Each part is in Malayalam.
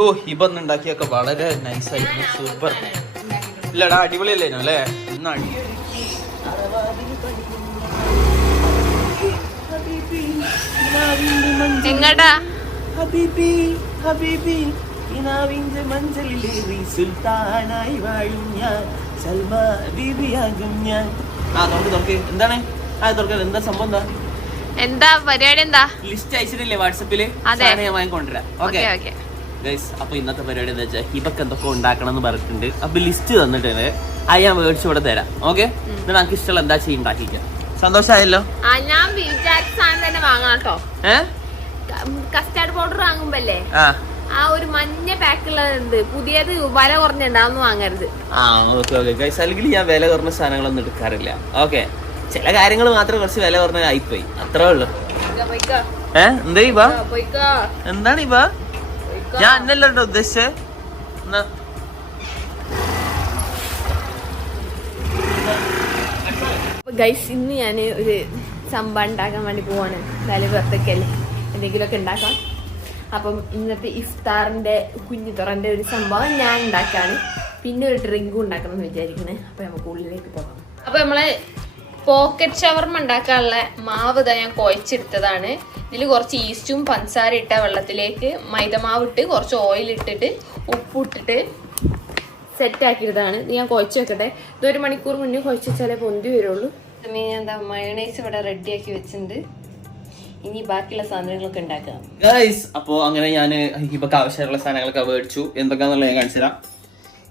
ഓ ഹിബന്ന് ഉണ്ടാക്കിയൊക്കെ വളരെ നൈസ് ആയിരുന്നു. സൂപ്പർ ഇല്ലടാ അടിപൊളിയല്ലേനോ അല്ലേ? ഇന്ന് അടി എങ്ങടാ? ഹബീബി ഹബീബി കിനാവിന്റെ മഞ്ചലിലേറി സുൽത്താനായി വാഴും ഞാൻ. സൽമ ബീബിയാകും ഞാൻ. ആ തുറക്ക് തുറക്ക്. എന്താണ്? ആ എന്താ സംഭവം എന്താ? എന്താ പരിപാടി എന്താ? ലിസ്റ്റ് അയച്ചിട്ടില്ലേ വാട്സപ്പിൽ? അതെ. ഞാൻ ഓക്കെ ഓക്കെ. ഗൈസ് അപ്പോൾ ഇന്നത്തെ പരിപാടി എന്താ വെച്ചാൽ ഹിബക്ക് എന്തൊക്കെ ഉണ്ടാക്കണം എന്ന് പറഞ്ഞിട്ടുണ്ട്. അപ്പോൾ ലിസ്റ്റ് തന്നിട്ടുണ്ട്. അത് ഞാൻ മേടിച്ചു ഇവിടെ തരാം. ഓക്കെ എന്നിട്ട് നമുക്ക് ഇഷ്ടമുള്ള എന്താ ചെയ്യും ഉണ്ടാക്കിക്കാം. സന്തോഷമായല്ലോ? ഞാൻ തന്നെ വാങ്ങണം കേട്ടോ. കസ്റ്റാർഡ് പൗഡർ വാങ്ങുമ്പല്ലേ? ആ. ഒരു മഞ്ഞ പാക്കുള്ളത് പുതിയത് വില കുറഞ്ഞുണ്ട് അതൊന്നും വാങ്ങരുത്. ആ ഓക്കെ ഓക്കെ ഗൈസ് അല്ലെങ്കിൽ ഞാൻ വില കുറഞ്ഞ സാധനങ്ങളൊന്നും എടുക്കാറില്ല. ഓക്കെ ചില കാര്യങ്ങൾ മാത്രം കുറച്ച് വില കുറഞ്ഞ ആയിപ്പോയി അത്രേ ഉള്ളൂ. പോയിക്കോ. എന്താ ഇവ? എന്താണ് ഇവാ. ഞാൻ എന്നല്ലോ ഉദ്ദേശിച്ചത് എന്നാ ഗൈസ് ഇന്ന് ഞാൻ ഒരു സംഭവം ഉണ്ടാക്കാൻ വേണ്ടി പോവാണ്. എന്തായാലും വെറുതെക്കല്ലേ എന്തെങ്കിലുമൊക്കെ ഉണ്ടാക്കാം. അപ്പം ഇന്നത്തെ ഇഫ്താറിന്റെ കുഞ്ഞു തുറന്റെ ഒരു സംഭവം ഞാൻ ഉണ്ടാക്കാണ്. പിന്നെ ഒരു ഡ്രിങ്കും ഉണ്ടാക്കണം എന്ന് വിചാരിക്കണേ. അപ്പൊ നമുക്ക് ഉള്ളിലേക്ക് പോകാം. അപ്പൊ നമ്മൾ പോക്കറ്റ് ഷവർമ ഉണ്ടാക്കാനുള്ള മാവ് ഇതാ ഞാൻ കുഴച്ചെടുത്തതാണ്. ഇതിൽ കുറച്ച് ഈസ്റ്റും പഞ്ചസാര ഇട്ട വെള്ളത്തിലേക്ക് മൈദമാവ് ഇട്ട് കുറച്ച് ഓയിൽ ഇട്ടിട്ട് ഉപ്പിട്ടിട്ട് സെറ്റ് ആക്കിയതാണ്. ഇത് ഞാൻ കുഴച്ച് വെക്കട്ടെ. ഇതൊരു മണിക്കൂർ മുന്നേ കുഴച്ച് വെച്ചാലേ പൊന്തി വരുള്ളൂ. സമയം ഞാൻ എന്താ മയണൈസ് ഇവിടെ റെഡി ആക്കി വെച്ചിട്ടുണ്ട്. ഇനി ബാക്കിയുള്ള സാധനങ്ങളൊക്കെ ഉണ്ടാക്കാം. ഗൈസ് അപ്പോ അങ്ങനെ ഞാൻ ഹിബക്ക് ആവശ്യമുള്ള സാധനങ്ങളൊക്കെ മേടിച്ചു എന്തൊക്കെയാണെന്നുള്ളത് ഞാൻ കാണിച്ചു തരാം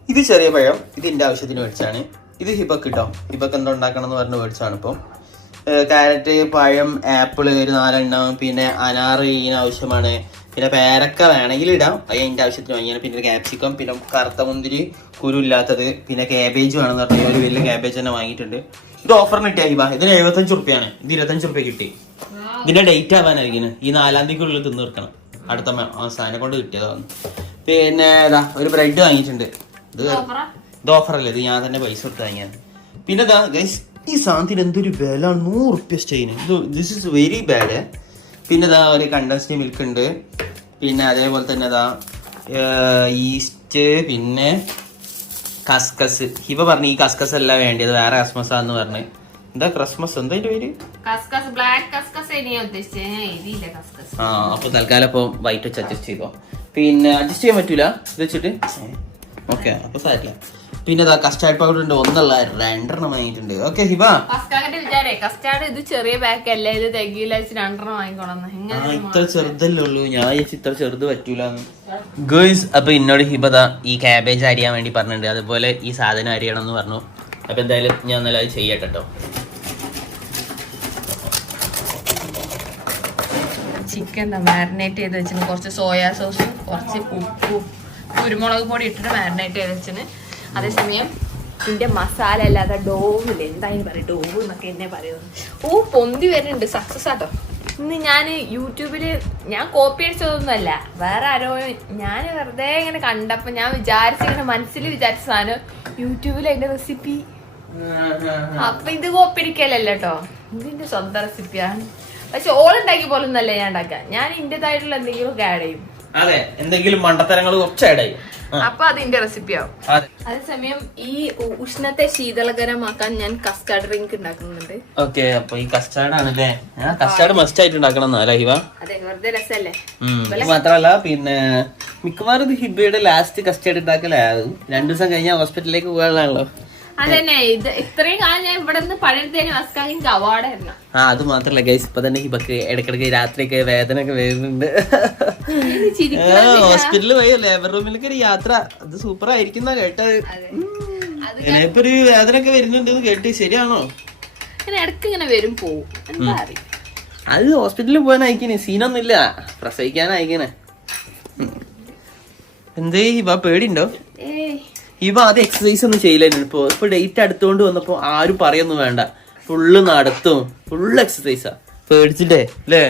ഇത് ചെറിയ പഴം. ഇത് എന്റെ ആവശ്യത്തിന് മേടിച്ചാണ് ഇത് ഹിബക്ക് കിട്ടോ ഹിബക്ക് എന്താ ഉണ്ടാക്കണം എന്ന് പറഞ്ഞ വേർഡ്സാണ് ഇപ്പം. ക്യാരറ്റ് പഴം ആപ്പിൾ ഒരു നാലെണ്ണം പിന്നെ അനാറ് ഇതിന് ആവശ്യമാണ്. പിന്നെ പേരക്ക വേണമെങ്കിൽ ഇടാം. അത് അതിന്റെ ആവശ്യത്തിന് വാങ്ങിയാണ്. പിന്നെ ക്യാപ്സിക്കം പിന്നെ കറുത്ത മുന്തിരി കുരു ഇല്ലാത്തത് പിന്നെ ക്യാബേജ് വേണമെന്ന് പറഞ്ഞാൽ ഒരു വലിയ ക്യാബേജ് തന്നെ വാങ്ങിയിട്ടുണ്ട്. ഇത് ഓഫറിന് കിട്ടിയ ഹിബ. ഇതിന് എഴുപത്തഞ്ച് റുപ്യാണ്. ഇത് ഇരുപത്തഞ്ച് റുപ്യ കിട്ടി. ഇതിന്റെ ഡേറ്റ് ആവാനായിരിക്കും ഈ നാലാം തീയതിക്കുള്ളിൽ തിന്നു നിർക്കണം അടുത്ത അവസാനം കൊണ്ട് കിട്ടിയതാണ്. പിന്നെ ഒരു ബ്രെഡ് വാങ്ങിയിട്ടുണ്ട്. ഇത് ഇത് ഓഫറല്ലേ ഇത് ഞാൻ തന്നെ പൈസ കൊടുത്ത് വാങ്ങിയത്. പിന്നെ ഇതാ ഗൈസ് ഈ സാധനത്തിന് എന്തൊരു വില? നൂറ് റുപ്യ സ്റ്റൈന് ഇത് ദിസ് ഇസ് വെരി ബാഡ് പിന്നെ ഇതാ ഒരു കണ്ടൻസ്ഡ് മിൽക്ക് ഉണ്ട്. പിന്നെ അതേപോലെ തന്നെ ഇതാ ഈസ്റ്റ് പിന്നെ കസ്കസ് ഹിബ പറഞ്ഞു ഈ കസ്കസ് അല്ല വേണ്ടത് വേറെ ക്രിസ്മസ് ആന്ന് പറഞ്ഞു. എന്താ ക്രിസ്മസ് എന്താ അതിന്റെ പേര്? ആ അപ്പൊ തൽക്കാലം ഇപ്പൊ വൈറ്റ് വെച്ച് അഡ്ജസ്റ്റ് ചെയ്തോ. പിന്നെ അഡ്ജസ്റ്റ് ചെയ്യാൻ പറ്റൂല? ഇത് വെച്ചിട്ട്? ഓക്കെ അപ്പൊ സാരില്ല പിന്നെ ഇതാ കസ്റ്റാർഡ് പൗഡർ ഉണ്ട് ഒന്നല്ല രണ്ടെണ്ണം വാങ്ങിയിട്ടുണ്ട്. ഓക്കെ ഹിബ. കസ്റ്റാർഡ് വിചാരേ കസ്റ്റാർഡ് ഇത് ചെറിയ പാക്ക് അല്ലേ? ഇത് തെകിയില്ല രണ്ടെണ്ണം വാങ്ങിക്കോണം ഇത്ര ചെറുതല്ലേ ഉള്ളൂ. ഞാൻ ഇത്ര ചെറുത് പറ്റൂല ഗേൾസ് അപ്പൊ എന്നോട് ഹിബത ഈ ക്യാബേജ് അരിയാൻ വേണ്ടി പറഞ്ഞിട്ടുണ്ട്. അതുപോലെ ഈ സാധനം അരിയണം എന്ന് പറഞ്ഞു. അപ്പൊ എന്തായാലും ഞാൻ എന്നാലും അത് ചെയ്യട്ടെ കേട്ടോ ചിക്കൻ മാരിനേറ്റ് ചെയ്ത് വെച്ചിന്. കുറച്ച് സോയാ സോസും കുറച്ച് ഉപ്പും കുരുമുളക് പൊടി ഇട്ടിട്ട് മാരിനേറ്റ് ചെയ്ത് വെച്ചിന്. അതേസമയം ഇതിന്റെ മസാല അല്ലാതെ ഡോവിൽ എന്തായാലും പറയും? ഡോവ് എന്നൊക്കെ എന്നെ പറയുന്നത് ഓ പൊന്തി വരുന്നുണ്ട്. സക്സസ് ആട്ടോ. ഇന്ന് ഞാൻ യൂട്യൂബിൽ ഞാൻ കോപ്പി അടിച്ചതൊന്നുമല്ല. വേറെ ആരോ ഞാൻ വെറുതെ ഇങ്ങനെ കണ്ടപ്പോ ഞാൻ വിചാരിച്ചിങ്ങനെ മനസ്സിൽ വിചാരിച്ച സാധനം യൂട്യൂബിൽ അതിന്റെ റെസിപ്പി അപ്പൊ ഇത് കോപ്പി അടിക്കലല്ലോ കേട്ടോ ഇതിന്റെ സ്വന്തം റെസിപ്പിയാണ് പക്ഷെ ഓളുണ്ടാക്കിയ പോലെ ഒന്നല്ല ഞാൻ ഉണ്ടാക്കുക. ഞാൻ ഇന്റേതായിട്ടുള്ള എന്തെങ്കിലും ആഡ് ചെയ്യും. അതെ എന്തെങ്കിലും മണ്ടത്തരങ്ങൾ കുറച്ച് ആഡ് ചെയ്യും. അപ്പൊ അതിന്റെ റെസിപ്പി ആവും. അതേ. അതേസമയം ഈ ഉഷ്ണത്തെ ശീതളകരമാക്കാൻ ഞാൻ കസ്റ്റാർഡ് ഡ്രിങ്ക് ഉണ്ടാക്കുന്നുണ്ട്. ഓക്കെ അപ്പൊ ഈ കസ്റ്റാർഡ് ആണല്ലേ? ഞാൻ കസ്റ്റാർഡ് മസ്റ്റ് ആയിട്ട് ഉണ്ടാക്കണം ഹിബ? അതെ വെറുതെ രസല്ലേ? മാത്രമല്ല പിന്നെ മിക്കവാറും ഇത് ഹിബയുടെ ലാസ്റ്റ് കസ്റ്റാർഡ് ഉണ്ടാക്കലാകും രണ്ടു ദിവസം കഴിഞ്ഞാൽ ഹോസ്പിറ്റലിലേക്ക് പോകാനുള്ളതാണല്ലോ. അതന്നെ ഇത് ഇത്രയും കാലം ഞാൻ ഇവിടെ നിന്ന് അവാർഡായിരുന്നു ആ അത് മാത്രല്ല ഗൈസ് ഇപ്പൊ തന്നെ ഇവക്ക് ഇടക്കിടക്ക് രാത്രിയൊക്കെ വേദന ഒക്കെ വരുന്നുണ്ട് ഹോസ്പിറ്റലിൽ പോയി ലേബർ റൂമിലൊക്കെ ഒരു യാത്ര. അത് സൂപ്പർ ആയിരിക്കുന്ന കേട്ടത് ഇപ്പൊ ഒരു വേദന ഒക്കെ വരുന്നുണ്ട് കേട്ടു ശരിയാണോ? ഇടയ്ക്ക് ഇങ്ങനെ വരും പോവും. അത് ഹോസ്പിറ്റലിൽ പോകാൻ അയക്കണേ സീനൊന്നുമില്ല. പ്രസവിക്കാൻ അയക്കണേ എന്തേ ഇവ പേടിണ്ടോ ഇവ ആദ്യം എക്സസൈസ് ഒന്നും ചെയ്യില്ലായിരുന്നു. ഇപ്പൊ ഇപ്പൊ ഡേറ്റ് അടുത്തോണ്ട് വന്നപ്പോ ആരും പറയൊന്നും വേണ്ട. ഫുള്ള് നടത്തും. ഫുള്ള് എക്സസൈസാ പേടിച്ചിട്ടേ അല്ലേ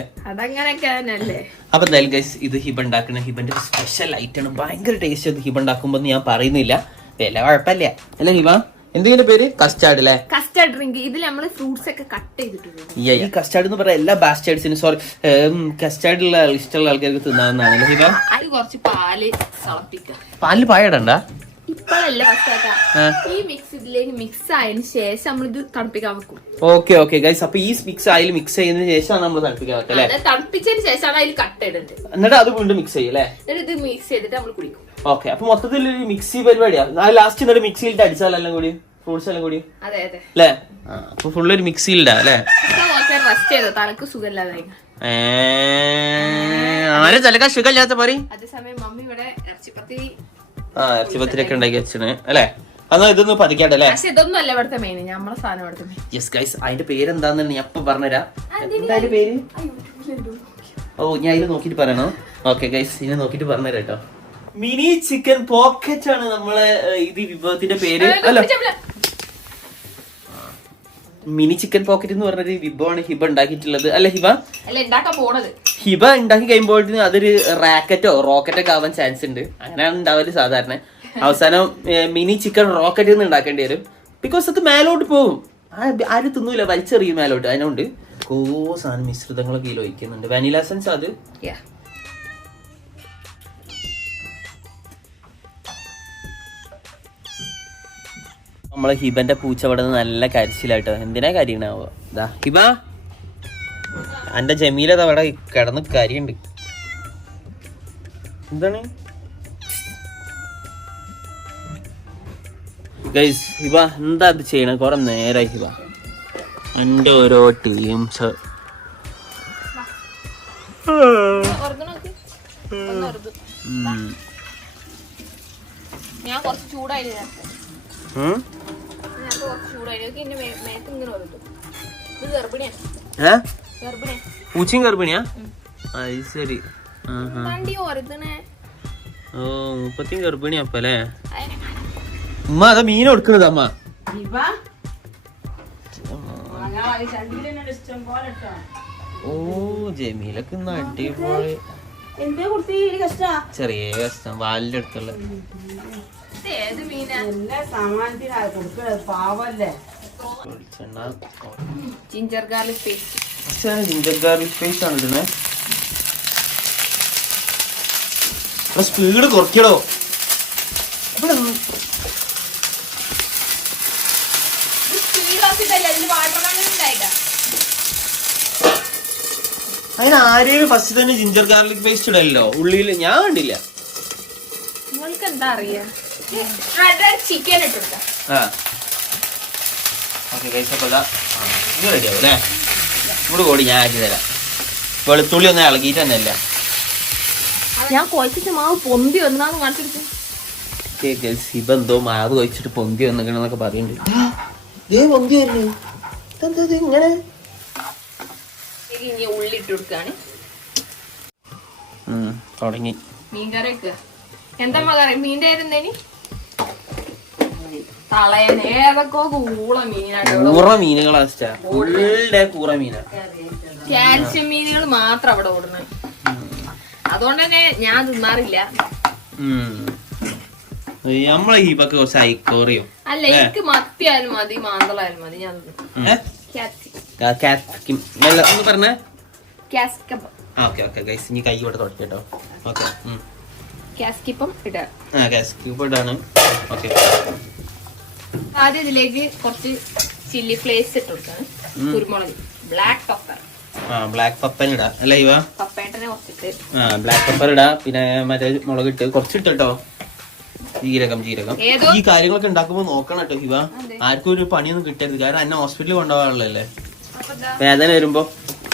അപ്പൊ എന്തായാലും ഗൈസ് ഇത് ഹിബ ഉണ്ടാക്കുന്ന ഹിബന്റെ സ്പെഷ്യൽ ഐറ്റം ആണ്. ഭയങ്കര ടേസ്റ്റ് അത് ഹിബ ഉണ്ടാക്കുമ്പോ ഞാൻ പറയുന്നില്ല. വില കുഴപ്പമില്ല. അല്ലേ ഹിബ? എന്തെങ്കിലും പേര്? കസ്റ്റാർഡ് അല്ലേ കസ്റ്റാർഡ് ഡ്രിങ്ക് ഇതിൽ നമ്മൾ ഫ്രൂട്ട്സ് ഒക്കെ കട്ട് ചെയ്തിട്ടുണ്ട്. ഈ കസ്റ്റാർഡ് എന്ന് പറഞ്ഞ എല്ലാ ബാസ്റ്റേഡ്സിനും സോറി കസ്റ്റാർഡ് ഉള്ള ഇഷ്ടമുള്ള ആൾക്കാർക്ക് തിന്നാവുന്നതാണ് ഹിബ. അത് കുറച്ച് പാൽ പാലിൽ പായടണ്ട ഇപ്പോഴല്ല ഫസ്റ്റ് ഈ മിക്സ് ഇതിലേക്ക് മിക്സ് ആയതിനു ശേഷം നമ്മളിത് തണുപ്പിക്കാൻ വെക്കും. ഓക്കെ ഓക്കെ ഗൈസ് അപ്പൊ ഈ മിക്സ് ആയിൽ മിക്സ് ചെയ്യുന്നതിന് ശേഷമാണ് നമ്മൾ തണുപ്പിക്കാൻ വെക്കുക അല്ലേ? അത് തണുപ്പിച്ചതിന് ശേഷമാണ് അതിൽ കട്ട് ഇടേണ്ടത്. എന്നിട്ട് അത് വീണ്ടും മിക്സ് ചെയ്യും അല്ലേ? എന്നിട്ട് ഇത് മിക്സ് ചെയ്തിട്ട് നമ്മൾ കുടിക്കും. ഓക്കെ അപ്പൊ മൊത്തത്തിൽ ഒരു മിക്സി പരിപാടിയാണ് ലാസ്റ്റ് എന്നിട്ട് മിക്സിയിലിട്ട് അടിച്ചാലെല്ലാം കൂടി? ഫ്രൂട്ട്സ് എല്ലാം കൂടി? അല്ലേ? അപ്പൊ ഫുള്ള് ഒരു മിക്സിയിലിടാ അല്ലേ? കുറച്ച് റെസ്റ്റ് ചെയ്തോ. തലക്ക് സുഖമില്ലാതായി ആരെ ചിലക്ക സുഖമില്ലാത്ത പറയും അതേസമയം മമ്മി ഇവിടെ ഇറച്ചിപ്പത്തി ആ ഇറച്ചിപ്പത്തിരിയൊക്കെ ഉണ്ടാക്കി വെച്ചാണ് അല്ലേ? അന്നാ ഇതൊന്നും പതിക്കാട്ടെ അല്ലേ? പക്ഷെ ഇതൊന്നും അല്ല ഇവിടുത്തെ മെയിൻ നമ്മളെ സാധനം ഇവിടുത്തെ മെയിൻ യെസ് ഗൈസ് അതിന്റെ പേര് എന്താന്ന് ഞാൻ ഇപ്പൊ പറഞ്ഞുതരാം. എന്താ അതിന്റെ പേര്? ഓ ഞാൻ ഇത് നോക്കിട്ട് പറയണോ? ഓക്കെ ഗൈസ് ഇതിനെ നോക്കിട്ട് പറഞ്ഞുതരാം കേട്ടോ. മിനി ചിക്കൻ പോക്കറ്റ് ആണ് നമ്മളെ ഇത് വിഭവത്തിന്റെ പേര്. അല്ല മിനി ചിക്കൻ പോക്കറ്റ് എന്ന് പറഞ്ഞൊരു വിഭവമാണ് ഹിബ ഉണ്ടാക്കിയിട്ടുള്ളത്. അല്ലെ ഹിബ? അല്ല ഉണ്ടാക്കാൻ പോണത്. ഹിബ ഉണ്ടാക്കി കഴിയുമ്പോഴത്തേന് അതൊരു റാക്കറ്റോ റോക്കറ്റോ ഒക്കെ ആവാൻ ചാൻസ് ഉണ്ട്. അങ്ങനെയാണ് ഉണ്ടാവൽ സാധാരണ. അവസാനം മിനി ചിക്കൻ റോക്കറ്റ് നിന്ന് ഉണ്ടാക്കേണ്ടി വരും. ബിക്കോസ് അത് മേലോട്ട് പോകും. ആരും തിന്നൂല. വലിച്ചെറിയും മേലോട്ട്. അതിനോണ്ട്. ഓ സാധനം മിശ്രിതങ്ങളൊക്കെ ഇതിൽ ഒഴിക്കുന്നുണ്ട്. വാനില സെൻസ് അത്. നമ്മളെ ഹിബന്റെ പൂച്ച നിന്ന് നല്ല കരിശീലായിട്ടോ എന്തിനാ കരിയണാവോ ഇതാ ഹിബ. എന്റെ ജമീല അവിടെ കിടന്ന് കരിയുണ്ട്. എന്താണ്? ഗൈസ് ഇവ എന്താ ഇത് ചെയ്യണ? കൊറേ നേരായി ഇവ. എന്റെ ഓരോ ടീംസ് ഞാൻ കുറച്ച് ചൂടായി ചൂടായി. ഇത് ഗർഭിണിയാ. ഏ? ഗർഭിണിയാ പൂച്ചയും ഗർഭിണിയാ? അത് ശരി. ഓ മുപ്പത്തിയും ഗർഭിണിയാ അപ്പല്ലേ ഉമ്മ അതാ മീൻ കൊടുക്കുന്നത് അമ്മ. ഓ ജമീലൊക്കെ ഇന്ന് അടിപൊളി. ചെറിയ കഷ്ടം വാലിന്റെ അടുത്തുള്ള. Ginger garlic paste ginger garlic paste ആണ് ഇടുന്നത് സ്പീഡ് കുറയ്ക്കടോ. അതിന് ആരെയും ഫസ്റ്റ് തന്നെ ജിഞ്ചർ ഗാർലിക് പേസ്റ്റ് ഇടല്ലോ ഉള്ളിയിൽ ഞാൻ കണ്ടില്ല. നിങ്ങൾക്ക് എന്താ അറിയാ ചിക്കൻ ഇട്ടിട്ടാ. ആ. ഓക്കെ കഴിച്ചപ്പോ ഇത് അല്ലേ? ഇവിടെ കൂടി ഞാൻ ആക്കി തരാം. വെളുത്തുള്ളി ഒന്നും ഇളകിയിട്ട് തന്നെയല്ല. ഞാൻ കുഴച്ചിട്ട് മാവ് പൊന്തി വന്നാന്ന് കാണിച്ചിട്ട് എന്തോ മാവ് കഴിച്ചിട്ട് പൊന്തി വന്നിക്കണെന്നൊക്കെ പറയുന്നുണ്ട് പൊന്തി വരുന്നു. ഇങ്ങനെ? ഇനി ഉള്ളി ഇട്ട് കൊടുക്കാണ്. തുടങ്ങി. മീൻകറി വെക്കുക എന്താ കറി? മീന്റെ ഏതെന്തേനി തളയൻ ഏതൊക്കെ കൂള മീനാട്ടോ കൂറ മീനുകളാ ഫുള്ള് കൂറ മീനാ. കാൽസ്യം മീനുകൾ മാത്രം അവിടെ ഓടുന്നത് അതുകൊണ്ട് തന്നെ ഞാൻ തിന്നാറില്ല. നമ്മളെ പక్క കുറച്ച് ഐക്കോറിയോ. അല്ല എനിക്ക് മത്തിയായാലും മതി മാന്തളായാലും മതി ഞാൻ ഒന്ന് പറഞ്ഞേ. കാസ്കപ്പം ആ ഓക്കെ ഓക്കെ ഗൈസ് ഇനി കൈ കൊണ്ട് തുടക്കട്ടോ ഓക്കെ കാസ്കിപ്പം ഇടുക ആ ഗ്യാസ് ക്യൂബാണ് ഓക്കെ. ആദ്യം ഇതിലേക്ക് കുറച്ച് ചില്ലി ഫ്ലേസ് ഇട്ട് കൊടുക്കാണ്. കുരുമുളക്. ബ്ലാക്ക് പെപ്പർ ബ്ലാക്ക് പപ്പൻ ഇടാ. അല്ലേ ഇവ? ബ്ലാക്ക് പെപ്പർ ഇടാ. പിന്നെ മറ്റേ മുളക് ഇട്ട് കുറച്ചിട്ട് കേട്ടോ ജീരകം. ജീരകം ഈ കാര്യങ്ങളൊക്കെ ഉണ്ടാക്കുമ്പോ നോക്കണം കേട്ടോ ഇവ. ആർക്കും ഒരു പണിയൊന്നും കിട്ടരുത്. കാരണം എന്നെ ഹോസ്പിറ്റലിൽ കൊണ്ടുപോകാനുള്ളല്ലേ വേദന വരുമ്പോ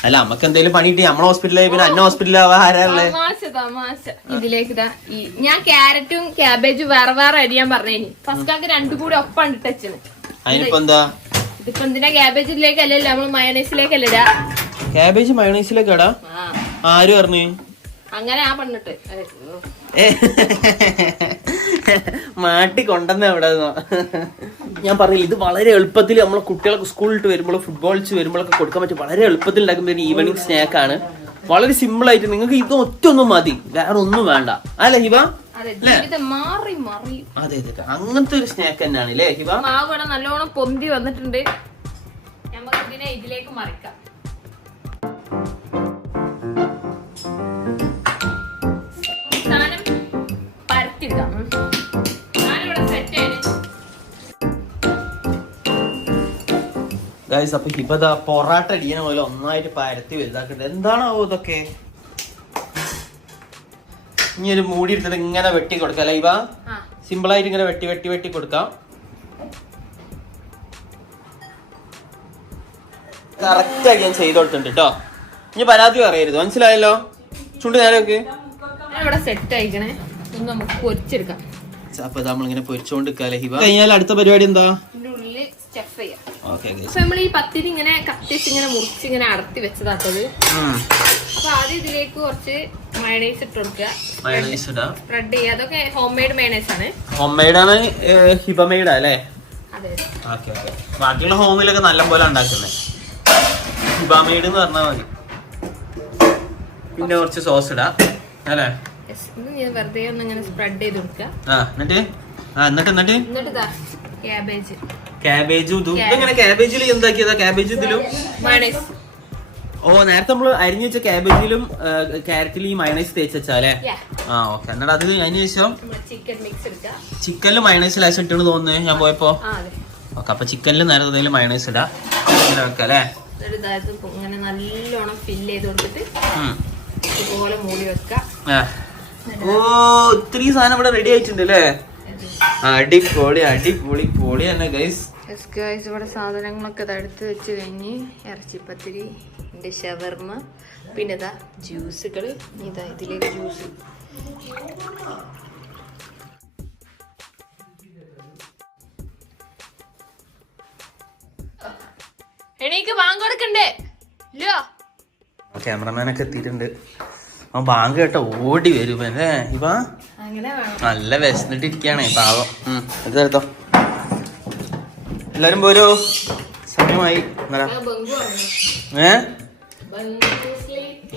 അല്ല നമുക്ക് എന്തെങ്കിലും പണി കിട്ടി നമ്മളെ ഹോസ്പിറ്റലായി പിന്നെ അന്ന ഹോസ്പിറ്റലിൽ ആവാ ആരാളെ തമാശ തമാശ. ഇതിലേക്ക് ദാ ഈ ഞാൻ ക്യാരറ്റും ക്യാബേജും വേറെ വേറെ അരിയാൻ പറഞ്ഞേനി. ഫസ്റ്റാക്ക് രണ്ടും കൂടി ഒപ്പം അതിനിപ്പോ എന്താ? ഇതിപ്പോ എന്തിനാ? ക്യാബേജിലേക്കല്ലേ നമ്മൾ മയണൈസിലേക്കല്ലേ ക്യാബേജ് കാബേജ് മയോണൈസിലൊക്കെ ഇടാ ആ. ആര് പറഞ്ഞു? അങ്ങനെ ആ. മാട്ടി കൊണ്ടെന്ന് എവിടെ ഞാൻ പറയില്ല ഇത് വളരെ എളുപ്പത്തിൽ നമ്മളെ കുട്ടികളൊക്കെ സ്കൂളിൽ വരുമ്പോൾ ഫുട്ബോൾ വരുമ്പോഴൊക്കെ കൊടുക്കാൻ പറ്റും. വളരെ എളുപ്പത്തിൽ ഉണ്ടാക്കുന്ന ഒരു ഈവനിങ് സ്നാക്ക് ആണ്. വളരെ സിമ്പിൾ ആയിട്ട് നിങ്ങൾക്ക് ഇത് ഒറ്റ ഒന്നും മതി. വേറെ ഒന്നും വേണ്ട. അല്ല ഹിബ? അതെ അതെ അങ്ങനത്തെ ഒരു സ്നാക്ക് തന്നെയാണ് അല്ലേ ഹിബ? നല്ലോണം പൊന്തി വന്നിട്ടുണ്ട്. നമുക്ക് ഇതിനെ ഇതിലേക്ക് മറിക്കാം. ഗൈസ് അപ്പൊ ഹിബദ പൊറാട്ട അടിയണ പോലെ ഒന്നായിട്ട് പരത്തി വലുതാക്കട്ടെ എന്താണാവോ ഇതൊക്കെ? ഇനി ഒരു മൂടി എടുത്തിട്ട് ഇങ്ങനെ വെട്ടി കൊടുക്കാം അല്ലേ ഇവ ആയിട്ട് ഇങ്ങനെ വെട്ടി വെട്ടി വെട്ടി കൊടുക്കാം. കറക്റ്റ് ആയി ഞാൻ ചെയ്ത് കൊടുത്തിട്ടുണ്ട് കേട്ടോ ഇനി പരാതി പറയരുത്. മനസ്സിലായല്ലോ? ചുണ്ട് നേരമൊക്കെ അപ്പൊ നമ്മളിങ്ങനെ പൊരിച്ചോണ്ട് കഴിഞ്ഞാൽ അടുത്ത പരിപാടി എന്താ? സ്റ്റഫ് ചെയ്യാം. അപ്പൊ നമ്മൾ ഈ പത്തിരി ഇങ്ങനെ കത്തിച്ച് ഇങ്ങനെ മുറിച്ച് ഇങ്ങനെ അടർത്തി വെച്ചതാക്കത് അപ്പൊ ആദ്യം ഇതിലേക്ക് കുറച്ച് മയണൈസ് ഇട്ട് കൊടുക്കുക. മയണൈസ് ഇടാ. സ്പ്രെഡ് ചെയ്യുക. അതൊക്കെ ഹോം മെയ്ഡ് മയണൈസ് ആണ്. ഹോം ആണ് ഹിബ മെയ്ഡാ അല്ലേ? Okay okay. ബാക്കിയുള്ള ഹോമിലൊക്കെ നല്ല പോലെ ഉണ്ടാക്കുന്നത് ഹിബ മെയ്ഡ് എന്ന് പറഞ്ഞാൽ മതി. പിന്നെ കുറച്ച് സോസ് ഇടാം അല്ലേ? വെറുതെ ഒന്ന് ഇങ്ങനെ സ്പ്രെഡ് ചെയ്ത് കൊടുക്കുക. എന്നിട്ട്? എന്നിട്ട് എന്നിട്ട്? എന്നിട്ട് ക്യാബേജ് കാബേജും ഇതും. ഇതെങ്ങനെ കാബേജിൽ എന്താക്കിയതാ? കാബേജ് ഇതിലും മയണൈസ് ഓ നേരത്തെ നമ്മൾ അരിഞ്ഞു വെച്ച ക്യാബേജിലും ക്യാരറ്റിലും ഈ മയണൈസ് തേച്ച് വെച്ചാലേ Yeah. ആ ഓക്കെ എന്നിട്ട് അത് അതിന് ശേഷം ചിക്കനിൽ മയണൈസ് ലാശം ഇട്ടെന്ന് തോന്നുന്നു? ഞാൻ പോയപ്പോ? ഓക്കെ അപ്പൊ ചിക്കനിൽ നേരത്തെ എന്തെങ്കിലും മയണൈസ് ഇടാം. ഇങ്ങനെ വെക്കാം അല്ലേ? എന്നിട്ട് ഇതാ ഇത് ഇങ്ങനെ നല്ലോണം ഫില്ല് ചെയ്ത് കൊടുത്തിട്ട് ഇതുപോലെ മൂടി വെക്കുക ഓ ഇത്രയും സാധനം ഇവിടെ റെഡി ആയിട്ടുണ്ട് അല്ലേ? അടിപൊളി അടിപൊളി പൊളി തന്നെ ഗൈസ് ഗൈസ് ഇവിടെ സാധനങ്ങളൊക്കെ തടുത്ത് എടുത്ത് വെച്ച് കഴിഞ്ഞ് ഇറച്ചിപ്പത്തിരി എന്റെ ഷവർമ പിന്നെ ഇതാ ജ്യൂസുകൾ ഇതാ ഇതിലേക്ക് ജ്യൂസ് എണീക്ക് ബാങ്ക് കൊടുക്കണ്ടേ? ഇല്ലോ ക്യാമറമാനൊക്കെ എത്തിയിട്ടുണ്ട്. അവൻ ബാങ്ക് കേട്ടോ ഓടി വരും അല്ലേ? ഇവ? നല്ല വിശന്നിട്ട് ഇരിക്കുകയാണേ പാവം. ഉം, ഇത് എടുത്തോ. എല്ലാരും പോരോ. സമയമായി. വരാം. ഏ?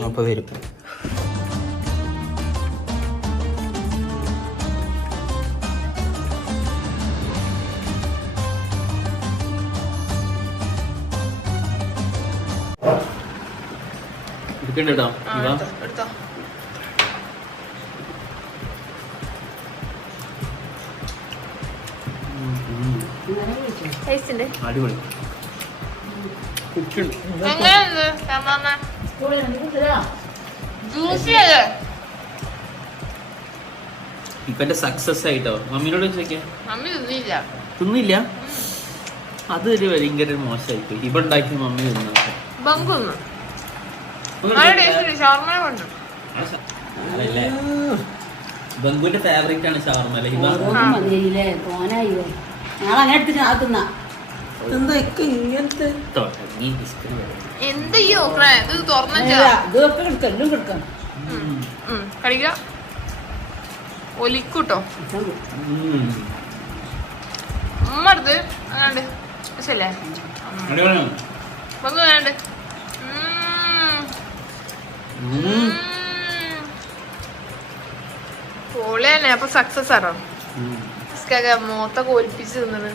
അപ്പൊ വരും. എടുക്കണ്ട അടിപൊളി. എങ്ങനെയുണ്ട് ഇപ്പന്റെ സക്സസ് ആയിട്ടോ? മമ്മിനോട് ചോദിക്കാം തിന്നില്ല. അത് അതൊരു ഭയങ്കര മോശമായിപ്പോയി. ഇവ ഉണ്ടാക്കി മമ്മി തിന്നു. ബംഗുവിന്റെ ഫേവറേറ്റ് ആണ് ഷവർമ അല്ലേ ഞങ്ങൾ അങ്ങനെ എടുത്തിട്ട് ആ ഇങ്ങനത്തെ. എന്ത് ഈ നോക്കണേ ഇത് തുറന്നു ഇതൊക്കെ എടുക്കാം എല്ലാം കൊടുക്കാം കഴിക്ക ഒലിക്കൂട്ടോ എടുത്ത് അങ്ങാണ്ട് ശരിയല്ലേ. പൊളി തന്നെ അപ്പൊ സക്സസ് ആണോ ഉം. കോൽപ്പിച്ച് തിന്നത്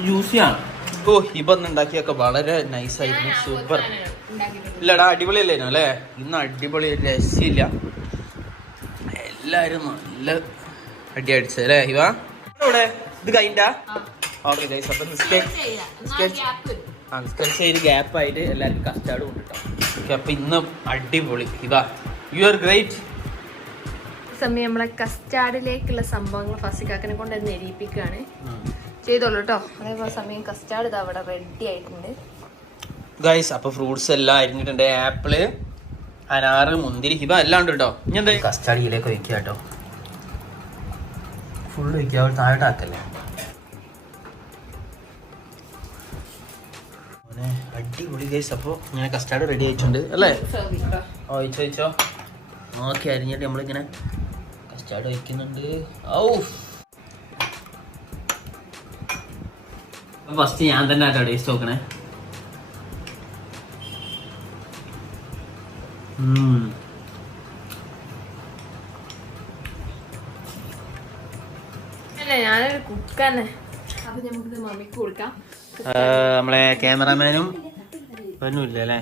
ജ്യൂസിയാണ് ഓ ഇപ്പൊ ഉണ്ടാക്കിയൊക്കെ വളരെ നൈസായിരുന്നു സൂപ്പർ ഇല്ലടാ അടിപൊളിയല്ലേനു അല്ലേ? ഇന്ന് അടിപൊളി രസില്ല എല്ലാരും നല്ല അടി അടിച്ചത് അല്ലേ ഇവ ഇവിടെ? ഇത് കഴിഞ്ഞാ ഓക്കെ ഗൈസ് അപ്പൊ നിസ്കരിച്ച് ഒരു ഗ്യാപ്പായിട്ട് എല്ലാവർക്കും കസ്റ്റാർഡ് കൊണ്ടിട്ടോ ഓക്കെ അപ്പൊ ഇന്ന് അടിപൊളി. ഇവ യു ആർ ഗ്രേറ്റ് സമയം നമ്മളെ കസ്റ്റാർഡിലേക്കുള്ള സംഭവങ്ങൾ ഫസിക്കാക്കനെ കൊണ്ട് തന്നെ നെരിയിപ്പിക്കുകയാണ് ചെയ്തോളൂ കേട്ടോ അതേപോലെ സമയം കസ്റ്റാർഡ് ഇത് അവിടെ റെഡി ആയിട്ടുണ്ട്. ഗൈസ് അപ്പൊ ഫ്രൂട്ട്സ് എല്ലാം അരിഞ്ഞിട്ടുണ്ട്. ആപ്പിൾ അനാറ് മുന്തിരി ഹിബ എല്ലാം ഉണ്ട് കേട്ടോ ഇനി എന്താ? കസ്റ്റാർഡ് ഇതിലേക്ക് വെക്കുക കേട്ടോ ഫുള്ള് വെക്കുക. മോനെ, അടിപൊളി ഗൈസ് അപ്പൊ ഇങ്ങനെ കസ്റ്റാർഡ് റെഡി ആയിട്ടുണ്ട്. അല്ലേ? ഓ ഇച്ചോ ഇച്ചോ ഓക്കെ അരിഞ്ഞിട്ട് നമ്മളിങ്ങനെ കസ്റ്റാർഡ് വയ്ക്കുന്നുണ്ട്. ഔ. ഫസ്റ്റ് ഞാൻ തന്നെ ആട്ടോ ടേസ്റ്റ് നോക്കണേ. ഞാനൊരു കുക്കാണ് അപ്പൊ നമുക്ക് മമ്മിക്ക് കൊടുക്കാം. നമ്മളെ ക്യാമറമാനും ഒന്നുമില്ല അല്ലേ?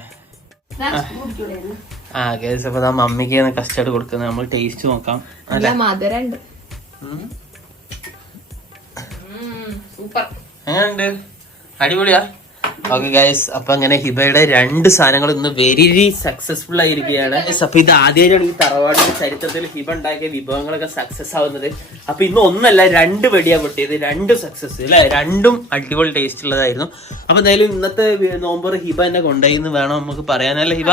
ആ കേസ് അപ്പൊ ദാ മമ്മിക്ക് കസ്റ്റർഡ് കൊടുക്കുന്നത്. നമ്മൾ ടേസ്റ്റ് നോക്കാം. നല്ല മധുരം ഉണ്ട് സൂപ്പർ എങ്ങനെയുണ്ട്? അടിപൊളിയാ? ഓക്കെ ഗൈസ് അപ്പൊ അങ്ങനെ ഹിബയുടെ രണ്ട് സാധനങ്ങൾ ഇന്ന് വെരി സക്സസ്ഫുൾ ആയിരിക്കുകയാണ്. അപ്പൊ ഇത് ആദ്യമായിട്ടാണ് ഈ തറവാടിന്റെ ചരിത്രത്തിൽ ഹിബ ഉണ്ടാക്കിയ വിഭവങ്ങളൊക്കെ സക്സസ് ആവുന്നത്. അപ്പൊ ഇന്ന് ഒന്നല്ല രണ്ട് വെടിയാ പൊട്ടിയത്. രണ്ട് സക്സസ് അല്ലെ രണ്ടും അടിപൊളി ടേസ്റ്റ് ഉള്ളതായിരുന്നു. അപ്പൊ എന്തായാലും ഇന്നത്തെ നോമ്പർ ഹിബ എന്നെ കൊണ്ടുപോയി എന്ന് വേണം നമുക്ക് പറയാനല്ല ഹിബ?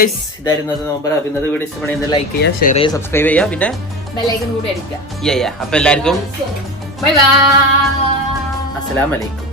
ഗൈസ് ഇതായിരുന്നു നോമ്പർ അപ്പൊ ഇന്നത്തെ വീഡിയോ ഇഷ്ടപ്പെടുന്ന ലൈക്ക് ചെയ്യുക ഷെയർ ചെയ്യുക സബ്സ്ക്രൈബ് ചെയ്യുക. പിന്നെ അപ്പൊ എല്ലാവർക്കും അസ്സലാമലൈക്കും.